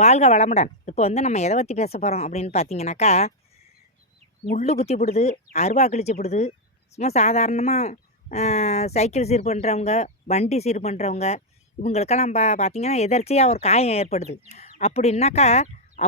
வாழ்க வளமுடன். இப்போ வந்து நம்ம எதை பற்றி பேச போகிறோம் அப்படின்னு பார்த்தீங்கன்னாக்கா முள்ளு குத்தி போடுது அருவா கிழிச்சு போடுது சும்மா சாதாரணமாக சைக்கிள் சீர் பண்ணுறவங்க வண்டி சீர் பண்ணுறவங்க இவங்களுக்கெல்லாம் பா பார்த்தீங்கன்னா எதர்ச்சியாக ஒரு காயம் ஏற்படுது. அப்படின்னாக்கா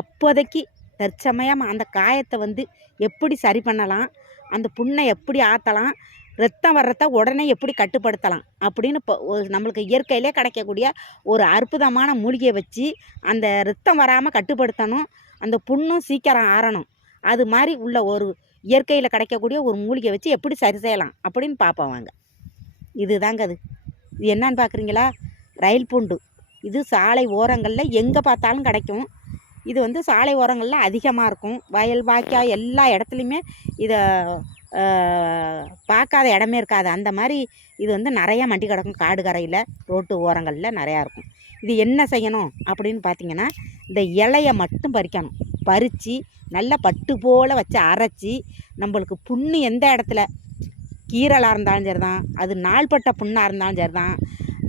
அப்போதைக்கு தற்சமயமாக அந்த காயத்தை வந்து எப்படி சரி பண்ணலாம் அந்த புண்ணை எப்படி ஆற்றலாம் ரத்தம் வர்றத உடனே எப்படி கட்டுப்படுத்தலாம் அப்படின்னு இப்போ நம்மளுக்கு இயற்கையிலே கிடைக்கக்கூடிய ஒரு அற்புதமான மூலிகையை வச்சு அந்த ரத்தம் வராமல் கட்டுப்படுத்தணும். அந்த புண்ணும் சீக்கிரம் ஆறணும். அது மாதிரி உள்ள ஒரு இயற்கையில் கிடைக்கக்கூடிய ஒரு மூலிகை வச்சு எப்படி சரி செய்யலாம் அப்படின்னு பார்ப்போம் வாங்க. இதுதாங்க அது. இது என்னன்னு பார்க்குறீங்களா? ரயில் பூண்டு. இது சாலை ஓரங்களில் எங்கே பார்த்தாலும் கிடைக்கும். இது வந்து சாலை ஓரங்களில் அதிகமாக இருக்கும். வயல் வாய்க்கால் எல்லா இடத்துலையுமே இதை பார்க்காத இடமே இருக்காது. அந்த மாதிரி இது வந்து நிறையா மண்டி கிடக்கும். காடு கரையில் ரோட்டு ஓரங்களில் நிறையா இருக்கும். இது என்ன செய்யணும் அப்படின்னு பார்த்தீங்கன்னா இந்த இலையை மட்டும் பறிக்கணும். பறித்து நல்லா பட்டு போல் வச்சு அரைச்சி நம்மளுக்கு புண்ணு எந்த இடத்துல? கீரலாக இருந்தாலும் சரி தான் அது நாள்பட்ட புண்ணாக இருந்தாலும் சரி தான்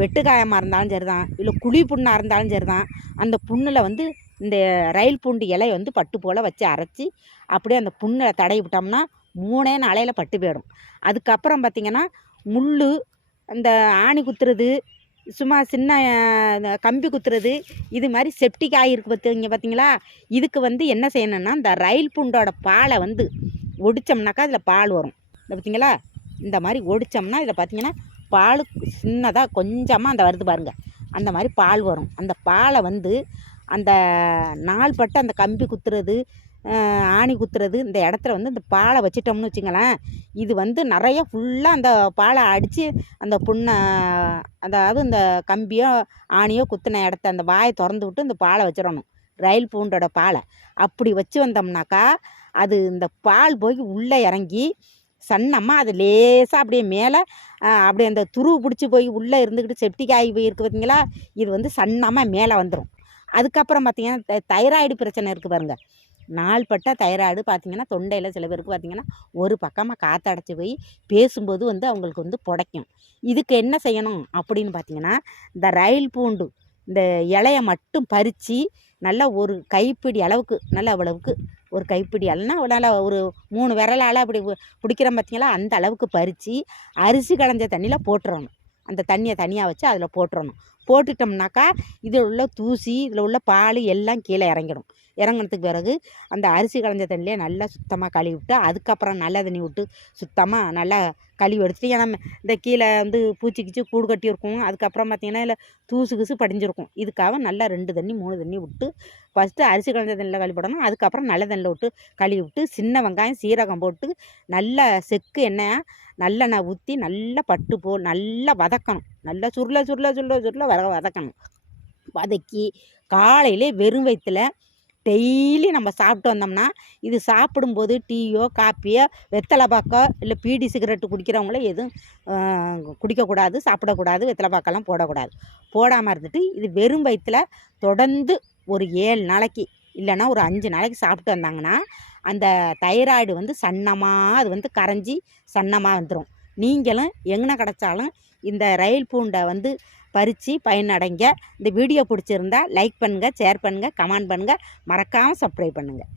வெட்டுக்காயமாக இருந்தாலும் சரி தான் இல்லை குழி புண்ணாக இருந்தாலும் சரி தான் அந்த புண்ணில் வந்து இந்த ரயில் பூண்டு இலையை வந்து பட்டு போல் வச்சு அரைச்சி அப்படியே அந்த புண்ணை தடவி விட்டோம்னா மூணே நாளையில் பட்டு போயிடும். அதுக்கப்புறம் பார்த்திங்கன்னா முள் அந்த ஆணி குத்துறது சும்மா சின்ன கம்பி குத்துறது இது மாதிரி செப்டிக் ஆகிருக்கு பார்த்துங்க பார்த்தீங்களா இதுக்கு வந்து என்ன செய்யணும்னா இந்த ரயில் புண்டோட பாலை வந்து ஒடிச்சோம்னாக்கா அதில் பால் வரும். இந்த பார்த்தீங்களா இந்த மாதிரி ஒடிச்சோம்னா இதில் பார்த்தீங்கன்னா பால் சின்னதாக கொஞ்சமாக அந்த வருது பாருங்க. அந்த மாதிரி பால் வரும். அந்த பாலை வந்து அந்த நாள் பட்டு அந்த கம்பி குத்துறது ஆணி குத்துறது இந்த இடத்துல வந்து இந்த பாலை வச்சிட்டோம்னு வச்சுங்களேன் இது வந்து நிறைய ஃபுல்லாக அந்த பாலை அடித்து அந்த புண்ணை அதாவது இந்த கம்பியோ ஆணியோ குத்தின இடத்த அந்த வாயை திறந்து விட்டு இந்த பாலை வச்சிடணும் ரயில் பூண்டோட பாலை. அப்படி வச்சு வந்தோம்னாக்கா அது இந்த பால் போய் உள்ளே இறங்கி சன்னமாக அது லேசாக அப்படியே மேலே அப்படியே அந்த துருவு பிடிச்சி போய் உள்ளே இருந்துக்கிட்டு செப்டிக் ஆகி போயிருக்கு பார்த்தீங்களா இது வந்து சன்னமாக மேலே வந்துடும் அதுக்கப்புறம் பார்த்தீங்கன்னா தைராய்டு பிரச்சனை இருக்குது பாருங்கள் நாள்பட்ட தைராய்டு பார்த்திங்கன்னா தொண்டையில் சில பேருக்கு பார்த்திங்கன்னா ஒரு பக்கமாக காற்றடைச்சி போய் பேசும்போது வந்து அவங்களுக்கு வந்து புடைக்கும். இதுக்கு என்ன செய்யணும் அப்படின்னு பார்த்தீங்கன்னா இந்த ரயில் பூண்டு இந்த இலைய மட்டும் பறித்து நல்லா ஒரு கைப்பிடி அளவுக்கு நல்லா அவ்வளவுக்கு ஒரு கைப்பிடி அளவுனா நல்லா ஒரு மூணு விரலால் அப்படி பிடிக்கிறோம் பார்த்திங்களா அந்த அளவுக்கு பறித்து அரிசி களைஞ்ச தண்ணியில் போட்டுறணும். அந்த தண்ணியை தனியாக வச்சு அதில் போட்டுறணும். போட்டுட்டோம்னாக்கா இதில் உள்ள தூசி இதில் உள்ள பால் எல்லாம் கீழே இறங்கிடும். இறங்கினதுக்கு பிறகு அந்த அரிசி களைஞ்ச தண்ணியிலே நல்லா சுத்தமாக கழுவி விட்டு அதுக்கப்புறம் நல்ல தண்ணி விட்டு சுத்தமாக நல்லா கழுவி எடுத்துட்டு ஏன்னா இந்த கீழே வந்து பூச்சி கிச்சி கூடு கட்டியிருக்கும். அதுக்கப்புறம் பார்த்தீங்கன்னா இல்லை தூசு கிசு படிஞ்சிருக்கும். இதுக்காக நல்லா ரெண்டு தண்ணி மூணு தண்ணி விட்டு ஃபஸ்ட்டு அரிசி களைஞ்ச தண்ணியில் கழுவி அதுக்கப்புறம் நல்ல தண்ணியில் விட்டு கழுவி விட்டு சின்ன வெங்காயம் சீரகம் போட்டு நல்லா செக்கு எண்ணெய் நல்லெண்ணெய் ஊற்றி நல்லா பட்டு போ நல்லா வதக்கணும். நல்லா சுருள சுருள சுருள சுருள வத வதக்கணும். வதக்கி காலையிலே வெறும் வயிற்றுல டெய்லி நம்ம சாப்பிட்டு வந்தோம்னா இது சாப்பிடும்போது டீயோ காப்பியோ வெத்தலை பாக்கோ இல்லை பீடி சிகரெட்டு குடிக்கிறவங்கள எதுவும் குடிக்கக்கூடாது சாப்பிடக்கூடாது வெத்தலை பாக்கெல்லாம் போடக்கூடாது. போடாமல் இருந்துட்டு இது வெறும் வயிற்றில் தொடர்ந்து ஒரு ஏழு நாளைக்கு இல்லைன்னா ஒரு அஞ்சு நாளைக்கு சாப்பிட்டு வந்தாங்கன்னா அந்த தைராய்டு வந்து சன்னமாக அது வந்து கரைஞ்சி சன்னமாக வந்துடும் நீங்களும் எங்கே கிடச்சாலும் இந்த ரயில் பூண்டை வந்து பறித்து பயனடைங்க. இந்த வீடியோ பிடிச்சிருந்தா லைக் பண்ணுங்கள் ஷேர் பண்ணுங்கள் கமெண்ட் பண்ணுங்கள் மறக்காமல் சப்ஸ்கிரைப் பண்ணுங்கள்